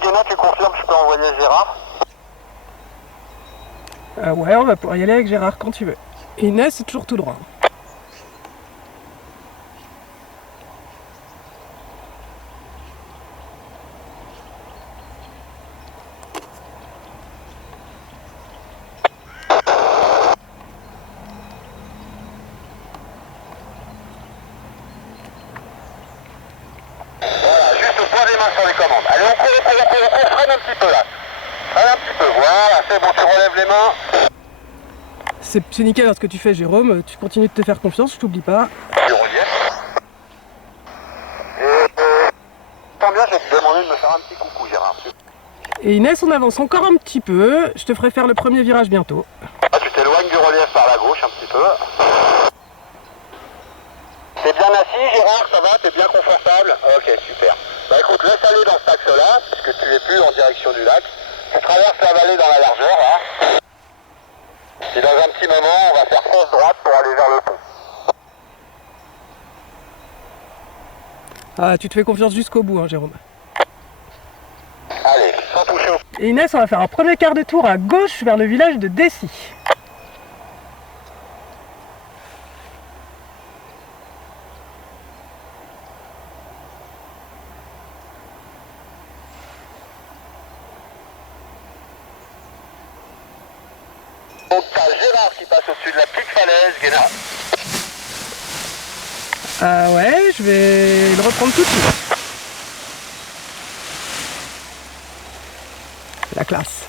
Guéna, tu confirmes, je peux envoyer Gérard? Ouais, on va pouvoir y aller avec Gérard quand tu veux. Et Inès, c'est toujours tout droit. Voilà, juste au point des mains sur les commandes. Allez, on court, freine un petit peu là. Freine un petit peu, voilà, c'est bon, tu relèves les mains. C'est nickel ce que tu fais, Jérôme. Tu continues de te faire confiance, je t'oublie pas. Du relief. Tant bien, je vais te demander de me faire un petit coucou, Gérard. Et Inès, on avance encore un petit peu. Je te ferai faire le premier virage bientôt. Ah, tu t'éloignes du relief par la gauche un petit peu. T'es bien assis, Gérard, ça va? T'es bien confortable? Ok, super. Bah écoute, laisse aller dans cet axe-là, puisque tu n'es plus en direction du lac. Tu traverses la vallée dans la largeur, là. Et dans un petit moment, on va faire fausse droite pour aller vers le pont. Ah, tu te fais confiance jusqu'au bout, hein, Jérôme. Allez, sans toucher au... Et Inès, on va faire un premier quart de tour à gauche vers le village de Dessy. Donc t'as Gérard qui passe au-dessus de la petite falaise, Guéna. Ah ouais, je vais le reprendre tout de suite. La classe.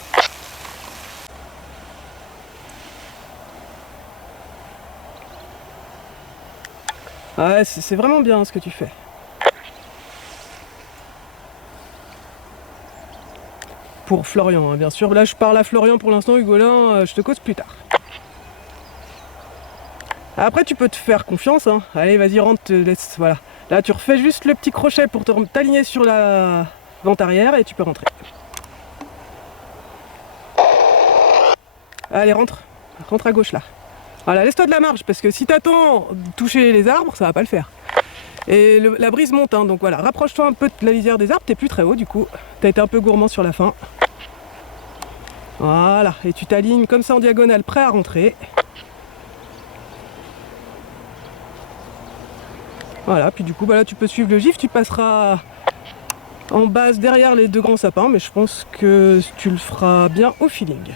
Ouais, c'est vraiment bien ce que tu fais. Pour Florian, hein, bien sûr. Là, je parle à Florian pour l'instant, Hugolin, je te cause plus tard. Après, tu peux te faire confiance, hein. Allez, vas-y, rentre, te laisse, voilà. Là, tu refais juste le petit crochet pour t'aligner sur la vente arrière et tu peux rentrer. Allez, rentre. Rentre à gauche, là. Voilà, laisse-toi de la marge, parce que si t'attends de toucher les arbres, ça va pas le faire. Et la brise monte, hein, donc voilà, rapproche-toi un peu de la lisière des arbres, t'es plus très haut, du coup. T'as été un peu gourmand sur la fin. Voilà, et tu t'alignes comme ça en diagonale, prêt à rentrer. Voilà, puis du coup, bah là, tu peux suivre le gif, tu passeras en base derrière les deux grands sapins, mais je pense que tu le feras bien au feeling.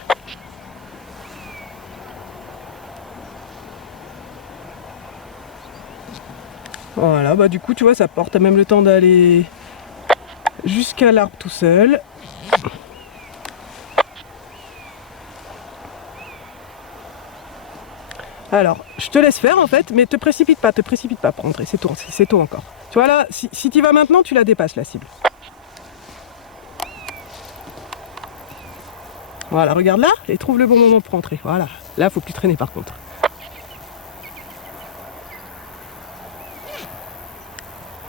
Voilà, bah du coup, tu vois, ça porte même le temps d'aller jusqu'à l'arbre tout seul. Alors, je te laisse faire en fait, mais te précipite pas pour rentrer, c'est tôt encore. Tu vois là, si tu vas maintenant, tu la dépasses la cible. Voilà, regarde là, et trouve le bon moment pour rentrer. Voilà, là, faut plus traîner par contre.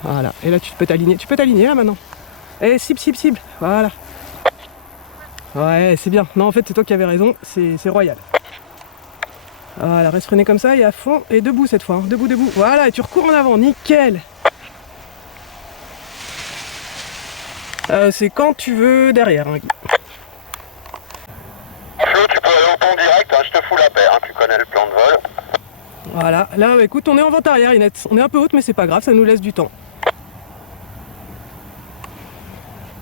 Voilà, et là tu peux t'aligner là maintenant. Et cible, voilà. Ouais, c'est bien. Non, en fait, c'est toi qui avais raison, c'est royal. Voilà, reste freiné comme ça et à fond, et debout cette fois, hein. Debout. Voilà, et tu recours en avant, nickel. C'est quand tu veux derrière, hein, Guy. Flo, tu peux aller au pont direct, hein, je te fous la paix, hein, tu connais le plan de vol. Voilà, là, bah, écoute, on est en vente arrière, Inès. On est un peu haute, mais c'est pas grave, ça nous laisse du temps.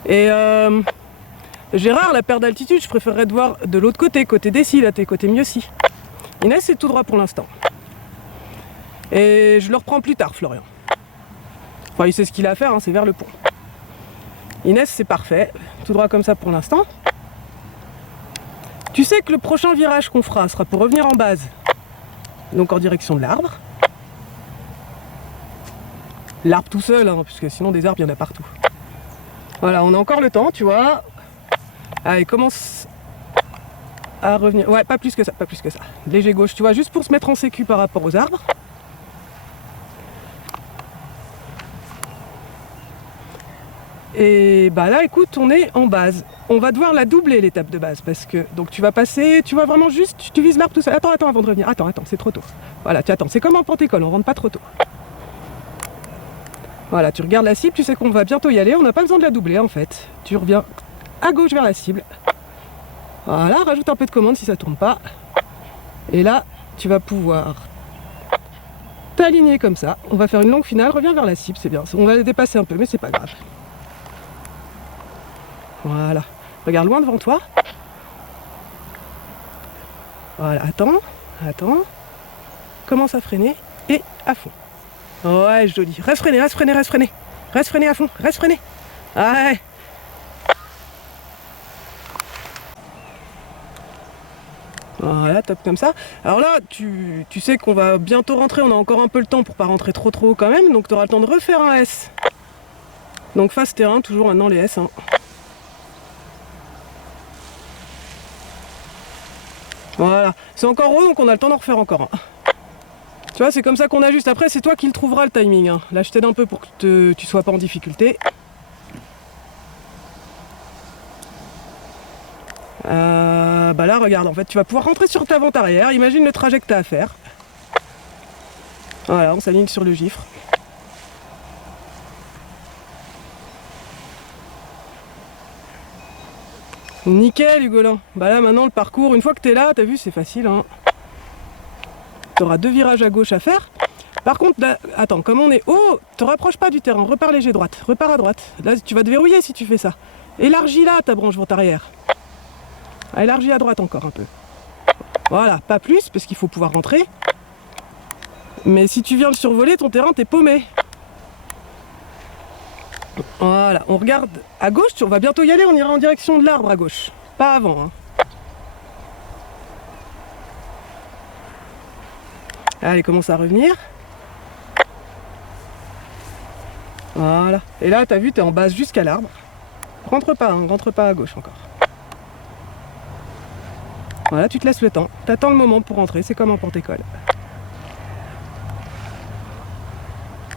Et Gérard, la perte d'altitude, je préférerais te voir de l'autre côté Dessy, là, t'es côté Mieuxy. Inès, c'est tout droit pour l'instant. Et je le reprends plus tard, Florian. Enfin, il sait ce qu'il a à faire, hein, c'est vers le pont. Inès, c'est parfait, tout droit comme ça pour l'instant. Tu sais que le prochain virage qu'on fera sera pour revenir en base, donc en direction de l'arbre. L'arbre tout seul, hein, puisque sinon des arbres, il y en a partout. Voilà, on a encore le temps, tu vois. Allez, commence à revenir. Ouais, pas plus que ça. Léger gauche, tu vois, juste pour se mettre en sécu par rapport aux arbres. Et bah là, écoute, on est en base. On va devoir la doubler, l'étape de base, parce que donc tu vas passer, tu vois vraiment juste, tu vises l'arbre tout seul. Attends, avant de revenir. Attends, c'est trop tôt. Voilà, tu attends. C'est comme en pente-école, on rentre pas trop tôt. Voilà, tu regardes la cible, tu sais qu'on va bientôt y aller. On n'a pas besoin de la doubler en fait. Tu reviens à gauche vers la cible. Voilà, rajoute un peu de commande si ça tourne pas. Et là, tu vas pouvoir t'aligner comme ça. On va faire une longue finale, reviens vers la cible, c'est bien. On va la dépasser un peu, mais c'est pas grave. Voilà. Regarde loin devant toi. Voilà, attends. Commence à freiner et à fond. Ouais, joli. Reste freiné. Reste freiné à fond, reste freiné. Ouais. Voilà, top comme ça. Alors là, tu sais qu'on va bientôt rentrer, on a encore un peu le temps pour pas rentrer trop haut quand même, donc tu auras le temps de refaire un S. Donc face terrain, toujours maintenant les S. Hein. Voilà, c'est encore haut, donc on a le temps d'en refaire encore un. Tu vois, c'est comme ça qu'on ajuste. Après, c'est toi qui le trouveras le timing. Hein. Là, je t'aide un peu pour que tu sois pas en difficulté. Bah là, regarde, en fait, tu vas pouvoir rentrer sur ta vente arrière. Imagine le trajet que tu as à faire. Voilà, on s'aligne sur le gifre. Nickel, Hugolin. Bah là, maintenant, le parcours, une fois que tu es là, t'as vu, c'est facile. Hein. Tu auras 2 virages à gauche à faire. Par contre, là, attends, comme on est haut, te rapproche pas du terrain. Repars léger droite. Repars à droite. Là, tu vas te verrouiller si tu fais ça. Élargis là ta branche vente arrière. Élargis à droite encore un peu. Voilà, pas plus, parce qu'il faut pouvoir rentrer. Mais si tu viens le survoler, ton terrain, t'es paumé. Voilà, on regarde à gauche, on va bientôt y aller, on ira en direction de l'arbre à gauche. Pas avant, hein. Allez, commence à revenir. Voilà. Et là, t'as vu, t'es en base jusqu'à l'arbre. Rentre pas, hein, rentre pas à gauche encore. Voilà, tu te laisses le temps. T'attends le moment pour rentrer, c'est comme en porte-école.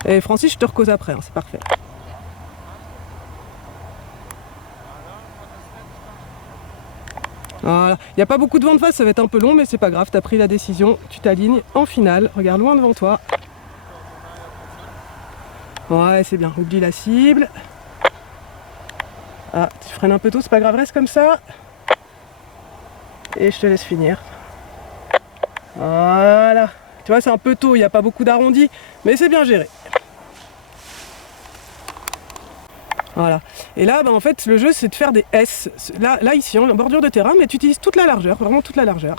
Et Francis, je te recose après, hein, c'est parfait. Voilà, il n'y a pas beaucoup de vent de face, ça va être un peu long, mais c'est pas grave, t'as pris la décision, tu t'alignes en finale, regarde loin devant toi. Ouais, c'est bien, oublie la cible. Ah, tu freines un peu tôt, c'est pas grave, reste comme ça. Et je te laisse finir. Voilà, tu vois, c'est un peu tôt, il n'y a pas beaucoup d'arrondis, mais c'est bien géré. Voilà. Et là, bah, en fait, le jeu, c'est de faire des S. Là ici, en bordure de terrain, mais tu utilises toute la largeur, vraiment toute la largeur.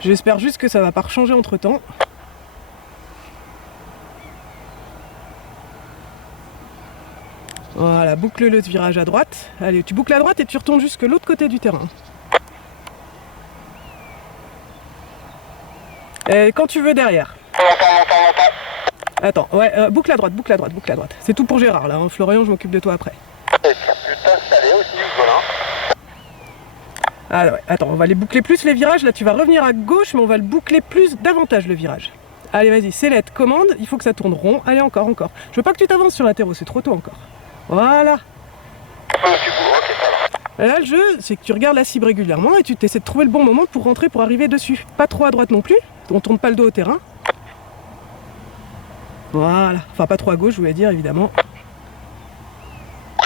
J'espère juste que ça va pas changer entre temps. Voilà, boucle le virage à droite. Allez, tu boucles à droite et tu retournes jusque l'autre côté du terrain. Et quand tu veux derrière. Attends, ouais, boucle à droite. C'est tout pour Gérard là, hein. Florian, je m'occupe de toi après. Ah ouais, attends, on va les boucler plus les virages, là tu vas revenir à gauche, mais on va le boucler plus davantage le virage. Allez, vas-y, select, commande, il faut que ça tourne rond. Allez, encore. Je veux pas que tu t'avances sur la terreau, c'est trop tôt encore. Voilà. Et là, le jeu, c'est que tu regardes la cible régulièrement et tu essaies de trouver le bon moment pour rentrer, pour arriver dessus. Pas trop à droite non plus, on tourne pas le dos au terrain. Voilà, enfin pas trop à gauche, je voulais dire évidemment.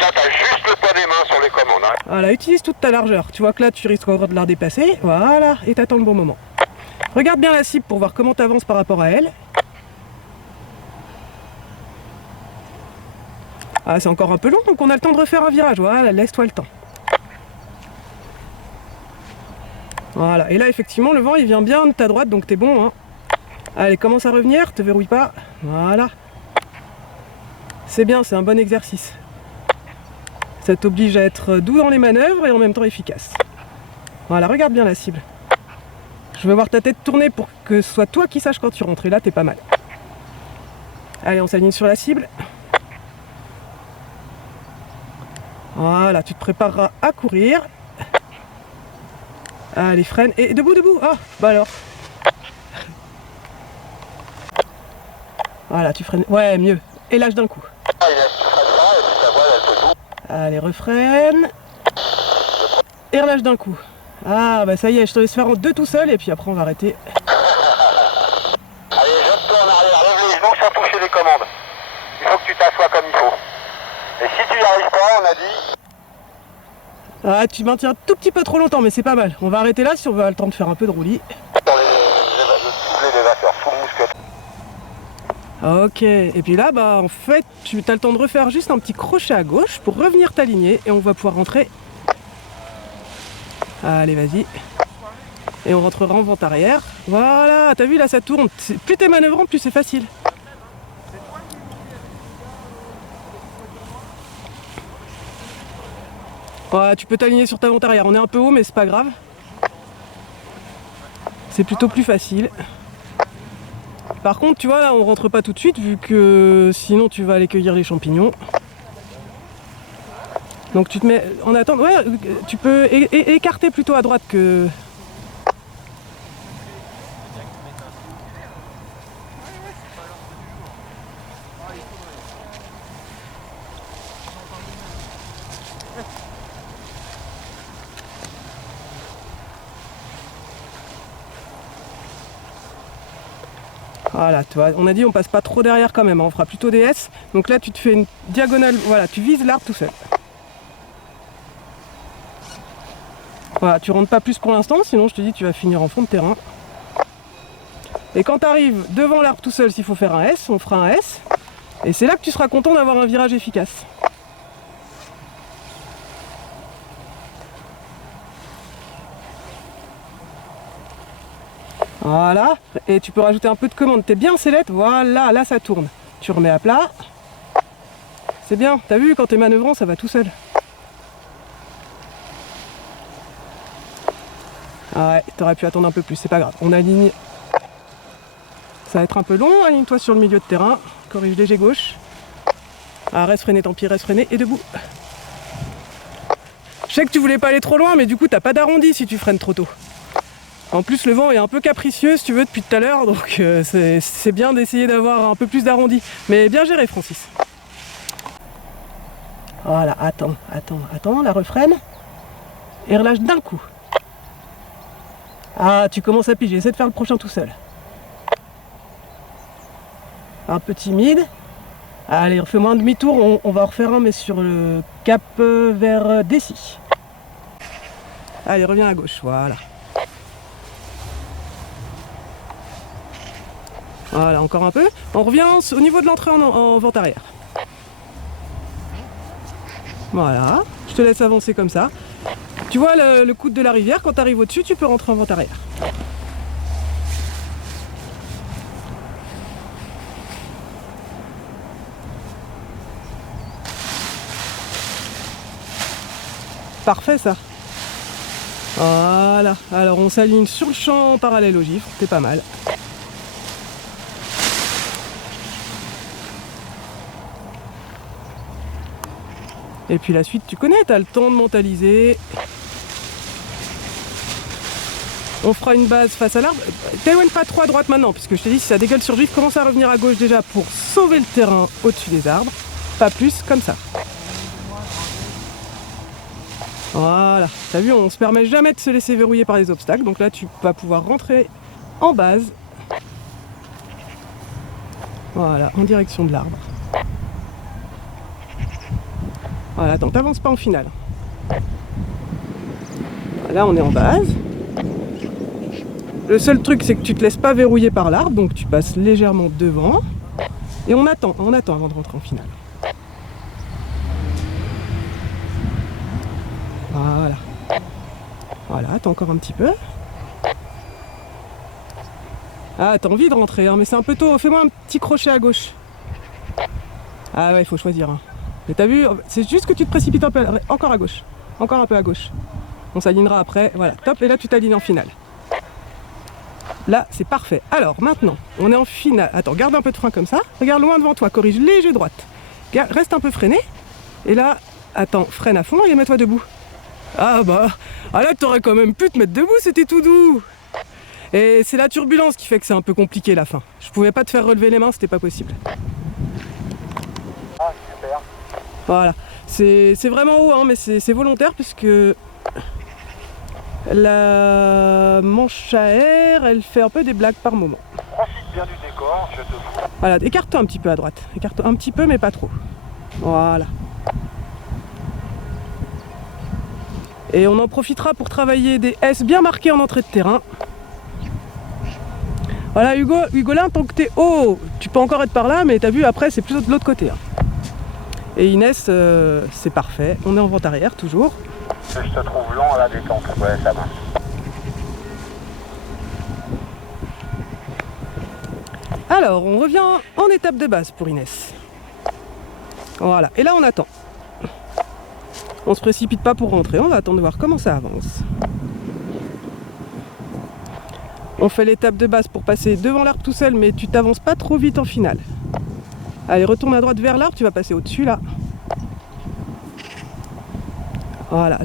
Là, t'as juste le poids des mains sur les commandes. Hein. Voilà, utilise toute ta largeur. Tu vois que là, tu risques encore de la dépasser. Voilà, et t'attends le bon moment. Regarde bien la cible pour voir comment t'avances par rapport à elle. Ah, c'est encore un peu long, donc on a le temps de refaire un virage. Voilà, laisse-toi le temps. Voilà, et là, effectivement, le vent, il vient bien de ta droite, donc t'es bon, hein. Allez, commence à revenir, te verrouille pas. Voilà. C'est bien, c'est un bon exercice. Ça t'oblige à être doux dans les manœuvres et en même temps efficace. Voilà, regarde bien la cible. Je veux voir ta tête tourner pour que ce soit toi qui saches quand tu rentres. Et là, t'es pas mal. Allez, on s'aligne sur la cible. Voilà, tu te prépareras à courir. Allez, freine. Et debout. Ah, bah alors. Voilà, tu freines. Ouais, mieux. Et lâche d'un coup. Allez, refreine. Et relâche d'un coup. Ah, bah ça y est, je te laisse faire en deux tout seul et puis après on va arrêter. Allez, jette-toi en arrière, lève les genoux sans toucher les commandes. Il faut que tu t'assoies comme il faut. Et si tu n'y arrives pas, on a dit... Ah, tu maintiens un tout petit peu trop longtemps, mais c'est pas mal. On va arrêter là si on veut avoir le temps de faire un peu de roulis. Dans le soulevé des vapeurs, sous le muscle. Ok, et puis là, bah en fait, tu as le temps de refaire juste un petit crochet à gauche pour revenir t'aligner et on va pouvoir rentrer. Allez, vas-y. Et on rentrera en vente arrière. Voilà, t'as vu là, ça tourne. Plus t'es manœuvrant, plus c'est facile. Ouais, tu peux t'aligner sur ta vente arrière. On est un peu haut, mais c'est pas grave. C'est plutôt plus facile. Par contre, tu vois, là, on rentre pas tout de suite, vu que sinon tu vas aller cueillir les champignons. Donc tu te mets en attente. Ouais, tu peux écarter plutôt à droite que... Voilà, tu vois, on a dit on passe pas trop derrière quand même, hein, on fera plutôt des S. Donc là tu te fais une diagonale, voilà, tu vises l'arbre tout seul. Voilà, tu rentres pas plus pour l'instant, sinon je te dis tu vas finir en fond de terrain. Et quand tu arrives devant l'arbre tout seul, s'il faut faire un S, on fera un S. Et c'est là que tu seras content d'avoir un virage efficace. Voilà, et tu peux rajouter un peu de commande, t'es bien sellette, voilà, là ça tourne. Tu remets à plat. C'est bien, t'as vu, quand t'es manœuvrant, ça va tout seul. Ah ouais, t'aurais pu attendre un peu plus, c'est pas grave. On aligne. Ça va être un peu long, aligne-toi sur le milieu de terrain. Corrige léger gauche. Ah, reste freiné, tant pis, reste freiné et debout. Je sais que tu voulais pas aller trop loin, mais du coup, t'as pas d'arrondi si tu freines trop tôt. En plus, le vent est un peu capricieux, si tu veux, depuis tout à l'heure, donc c'est bien d'essayer d'avoir un peu plus d'arrondi. Mais bien géré, Francis. Voilà, attends, la refreine. Et relâche d'un coup. Ah, tu commences à piger, essaie de faire le prochain tout seul. Un peu timide. Allez, refais-moi un demi-tour, on va refaire un, mais sur le cap vers Dessy. Allez, reviens à gauche, voilà. Voilà, encore un peu. On revient au niveau de l'entrée en vente arrière. Voilà, je te laisse avancer comme ça. Tu vois le coude de la rivière, quand tu arrives au-dessus, tu peux rentrer en vente arrière. Parfait ça. Voilà, alors on s'aligne sur le champ parallèle au gifre, c'est pas mal. Et puis la suite, tu connais, t'as le temps de mentaliser. On fera une base face à l'arbre. T'éloigne pas trop à droite maintenant, puisque je t'ai dit, si ça dégueule sur gifre, commence à revenir à gauche déjà pour sauver le terrain au-dessus des arbres. Pas plus, comme ça. Voilà, t'as vu, on se permet jamais de se laisser verrouiller par les obstacles, donc là tu vas pouvoir rentrer en base. Voilà, en direction de l'arbre. Voilà, attends, t'avances pas en finale. Là on est en base. Le seul truc c'est que tu te laisses pas verrouiller par l'arbre, donc tu passes légèrement devant. Et on attend avant de rentrer en finale. Voilà. Voilà, attends encore un petit peu. Ah, t'as envie de rentrer, hein, mais c'est un peu tôt. Fais-moi un petit crochet à gauche. Ah ouais, il faut choisir. Hein. Mais t'as vu, c'est juste que tu te précipites un peu. Encore à gauche. Encore un peu à gauche. On s'alignera après. Voilà, top. Et là, tu t'alignes en finale. Là, c'est parfait. Alors, maintenant, on est en finale. Attends, garde un peu de frein comme ça. Regarde loin devant toi. Corrige léger droite. Reste un peu freiné. Et là, attends, freine à fond et mets-toi debout. Ah bah, ah là, t'aurais quand même pu te mettre debout. C'était tout doux. Et c'est la turbulence qui fait que c'est un peu compliqué la fin. Je pouvais pas te faire relever les mains, c'était pas possible. Ah, super. Voilà. C'est vraiment haut, hein, mais c'est volontaire puisque la manche à air, elle fait un peu des blagues par moment. Profite bien du décor, je te fous. Voilà, écarte-toi un petit peu à droite. Écarte-toi un petit peu, mais pas trop. Voilà. Et on en profitera pour travailler des S bien marqués en entrée de terrain. Voilà Hugolin, tant que t'es haut, tu peux encore être par là, mais t'as vu après c'est plutôt de l'autre côté. Hein. Et Inès, c'est parfait, on est en vente arrière toujours. Je te trouve long à la détente, ouais ça marche. Alors on revient en étape de base pour Inès. Voilà, et là on attend. On se précipite pas pour rentrer, on va attendre de voir comment ça avance. On fait l'étape de base pour passer devant l'arbre tout seul, mais tu t'avances pas trop vite en finale. Allez, retourne à droite vers l'arbre, tu vas passer au-dessus là. Voilà,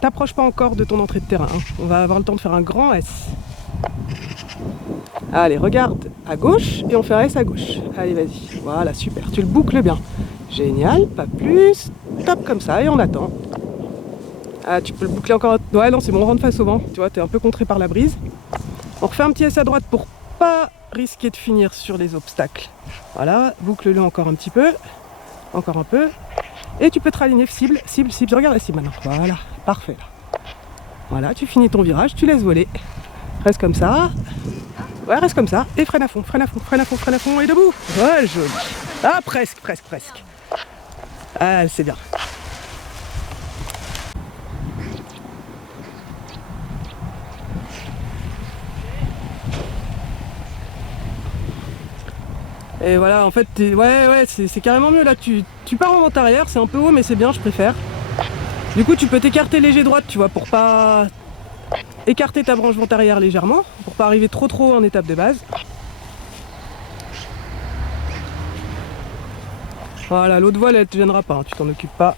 t'approches pas encore de ton entrée de terrain, hein. On va avoir le temps de faire un grand S. Allez, regarde à gauche et on fait un S à gauche. Allez, vas-y, voilà, super, tu le boucles bien. Génial, pas plus, top comme ça et on attend. Ah, tu peux le boucler encore. Ouais, non, c'est bon, on rentre face au vent. Tu vois, t'es un peu contré par la brise. On refait un petit S à droite pour pas risquer de finir sur les obstacles. Voilà, boucle-le encore un petit peu. Encore un peu. Et tu peux te raligner cible, cible, cible. Regarde la cible maintenant. Voilà, parfait. Voilà, tu finis ton virage, tu laisses voler. Reste comme ça. Ouais, reste comme ça. Et freine à fond, freine à fond, freine à fond, freine à fond. Et debout. Ouais, joli. Ah, presque, presque, presque. Ah, c'est bien. Et voilà, en fait, ouais, c'est carrément mieux là. Tu pars en vente arrière, c'est un peu haut, mais c'est bien, je préfère. Du coup, tu peux t'écarter léger droite, tu vois, pour pas écarter ta branche vente arrière légèrement, pour pas arriver trop en étape de base. Voilà, l'autre voile, elle te gênera pas, hein, tu t'en occupes pas.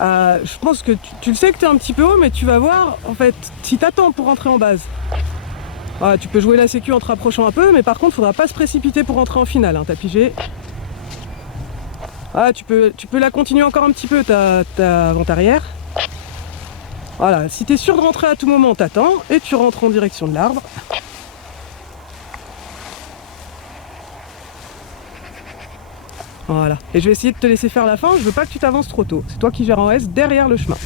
Je pense que tu le sais que tu es un petit peu haut, mais tu vas voir, en fait, si t'attends pour rentrer en base, voilà, tu peux jouer la sécu en te rapprochant un peu, mais par contre, faudra pas se précipiter pour rentrer en finale, hein, t'as pigé. Ah, tu peux la continuer encore un petit peu, ta vente arrière. Voilà, si tu es sûr de rentrer à tout moment, t'attends, et tu rentres en direction de l'arbre. Voilà, et je vais essayer de te laisser faire la fin, je veux pas que tu t'avances trop tôt. C'est toi qui gères en S derrière le chemin.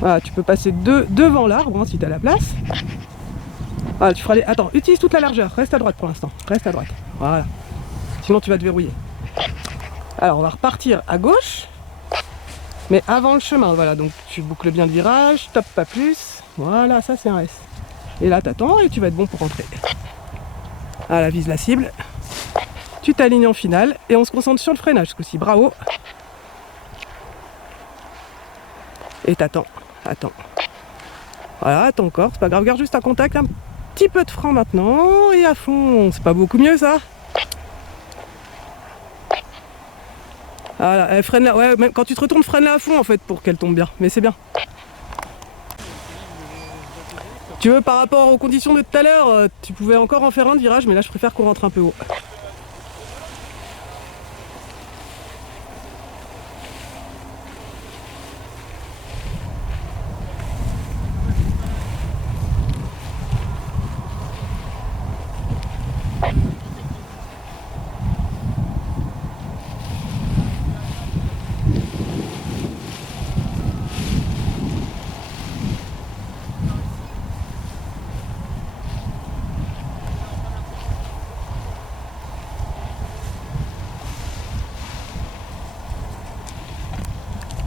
Voilà, tu peux passer devant l'arbre hein, si tu as la place. Voilà, tu feras les... Attends, utilise toute la largeur, reste à droite pour l'instant, reste à droite. Voilà, sinon tu vas te verrouiller. Alors on va repartir à gauche, mais avant le chemin, voilà, donc tu boucles bien le virage, top pas plus. Voilà, ça c'est un S. Et là t'attends et tu vas être bon pour rentrer. Voilà, vise la cible. Tu t'alignes en finale et on se concentre sur le freinage ce coup-ci, bravo. Et t'attends, attends. Voilà, attends encore, c'est pas grave, garde juste un contact, un petit peu de frein maintenant, et à fond, c'est pas beaucoup mieux ça? Voilà, elle freine là, ouais, même quand tu te retournes, freine là à fond en fait pour qu'elle tombe bien, mais c'est bien. Tu veux, par rapport aux conditions de tout à l'heure, tu pouvais encore en faire un de virage, mais là je préfère qu'on rentre un peu haut.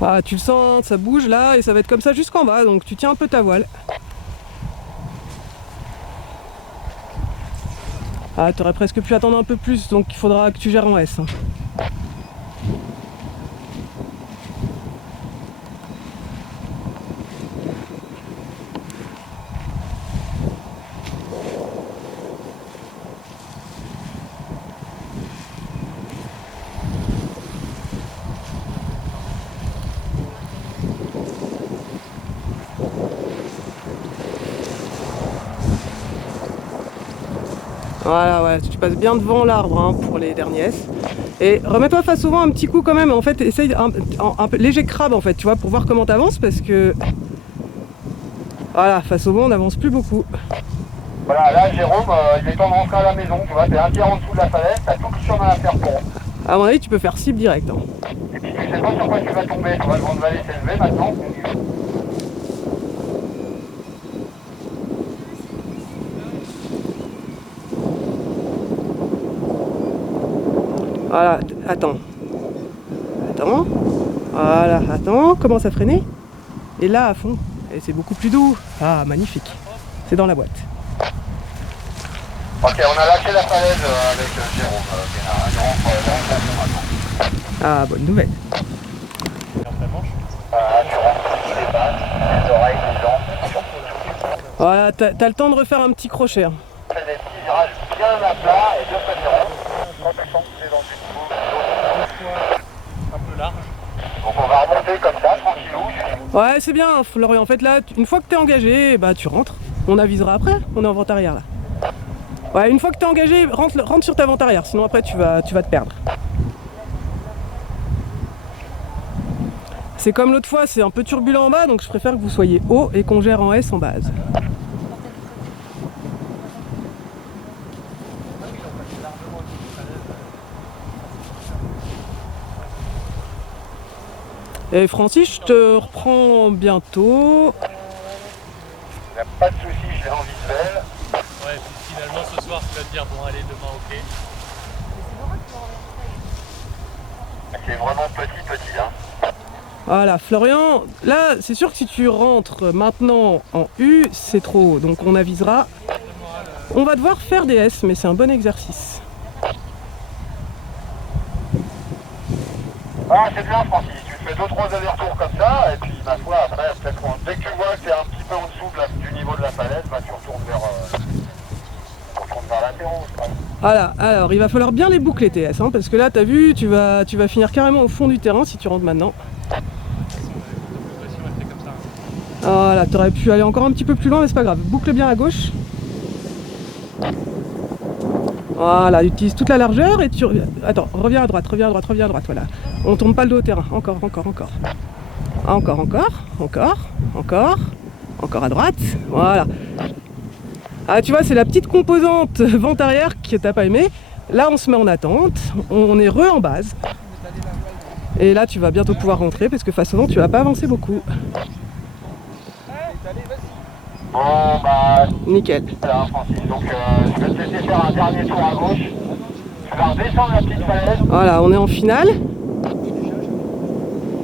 Ah, tu le sens, ça bouge là et ça va être comme ça jusqu'en bas, donc tu tiens un peu ta voile. Ah, t'aurais presque pu attendre un peu plus, donc il faudra que tu gères en S. Hein. Voilà, ouais, tu passes bien devant l'arbre hein, pour les derniers S. Et remets-toi face au vent un petit coup quand même, en fait, essaye un peu léger crabe en fait, tu vois, pour voir comment t'avances parce que... Voilà, face au vent on n'avance plus beaucoup. Voilà, là Jérôme, il est temps de rentrer à la maison, tu vois, t'es un tiers en dessous de la falaise, t'as tout le chemin à faire pour. À mon avis, tu peux faire cible direct. Hein. Et puis tu sais pas sur quoi tu vas tomber, tu vois, le Grande Vallée s'est levé maintenant. Voilà, attends. Attends. Voilà, attends, commence à freiner. Et là, à fond. Et c'est beaucoup plus doux. Ah, magnifique. C'est dans la boîte. Ok, on a lâché la falaise avec Jérôme. Ah, bonne nouvelle. Tu rentres les pattes, les oreilles, les jambes. Voilà, t'as le temps de refaire un petit crochet. Hein. On fait des petits virages bien à plat et de préférence. Quand tu sens que c'est dans une boucle, un peu large. Donc on va remonter comme ça, tranquillou. Ouais, c'est bien, Florian. En fait, là, une fois que t'es engagé, bah tu rentres. On avisera après. On est en vente arrière là. Ouais, une fois que t'es engagé, rentre sur ta vente arrière. Sinon après, tu vas te perdre. C'est comme l'autre fois, c'est un peu turbulent en bas, donc je préfère que vous soyez haut et qu'on gère en S en base. Et Francis, je te reprends bientôt. Il n'y a pas de soucis, je l'ai en visuel. Ouais, puis finalement ce soir tu vas te dire bon allez demain ok. C'est vraiment petit, hein. Voilà, Florian, là, c'est sûr que si tu rentres maintenant en U, c'est trop haut, donc on avisera. On va devoir faire des S, mais c'est un bon exercice. Ah, c'est bien, Francis. Tu fais 2-3 allers-retours comme ça, et puis ma foi, après, dès que tu vois que c'est un petit peu en dessous du niveau de la falaise, bah, tu retournes vers l'apéro. Voilà, alors il va falloir bien les boucler TS, hein, parce que là, t'as vu, tu vas finir carrément au fond du terrain si tu rentres maintenant. Voilà, t'aurais pu aller encore un petit peu plus loin, mais c'est pas grave. Boucle bien à gauche. Voilà, utilise toute la largeur et tu... Attends, reviens à droite, voilà. On tourne pas le dos au terrain. Encore. Encore à droite. Voilà. Ah, tu vois, c'est la petite composante vente arrière que t'as pas aimé. Là, on se met en attente. On est en base. Et là, tu vas bientôt pouvoir rentrer parce que face au vent, tu vas pas avancer beaucoup. Bon, bah, Nickel. voilà, Francis. Donc, je vais te laisser faire un dernier tour à gauche. Tu vas redescendre la petite falaise. Voilà, on est en finale.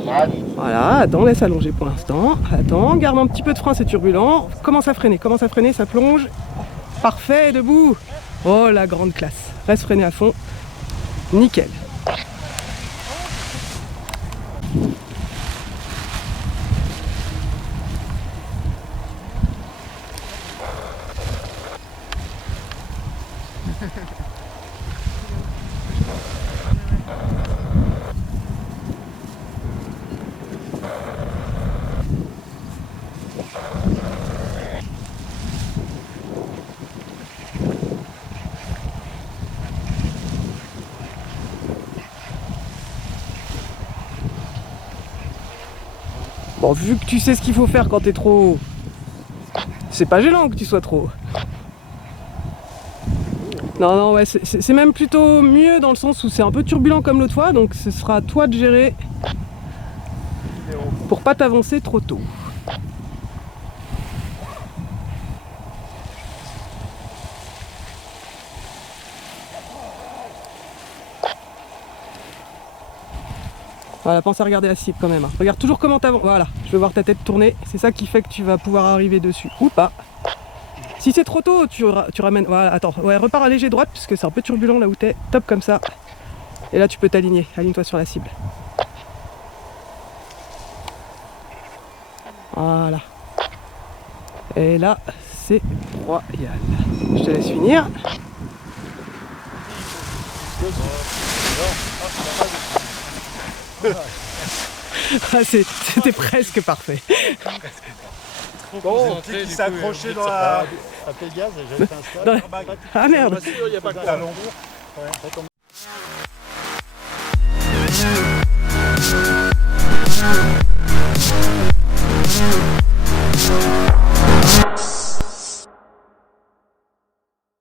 Ouais. Voilà, attends, laisse allonger pour l'instant. Attends, garde un petit peu de frein, c'est turbulent. Commence à freiner, ça plonge. Parfait, debout. Oh, la grande classe. Reste freiné à fond. Nickel. Bon, vu que tu sais ce qu'il faut faire quand t'es trop haut, c'est pas gênant que tu sois trop haut. Non, ouais, c'est même plutôt mieux dans le sens où c'est un peu turbulent comme l'autre fois, donc ce sera à toi de gérer pour pas t'avancer trop tôt. Voilà, pense à regarder la cible quand même. Hein. Regarde toujours comment t'avances. Voilà, je veux voir ta tête tourner. C'est ça qui fait que tu vas pouvoir arriver dessus. Ou pas. Si c'est trop tôt, tu ramènes... Voilà, attends. Ouais, repars à léger droite, puisque c'est un peu turbulent là où t'es. Top comme ça. Et là, tu peux t'aligner. Aligne-toi sur la cible. Voilà. Et là, c'est royal. Je te laisse finir. Ah, c'était presque parfait. Bon, qui s'est accroché dans la Pégase, j'avais fait un stade. Ah merde. Il n'y a pas que la longueur.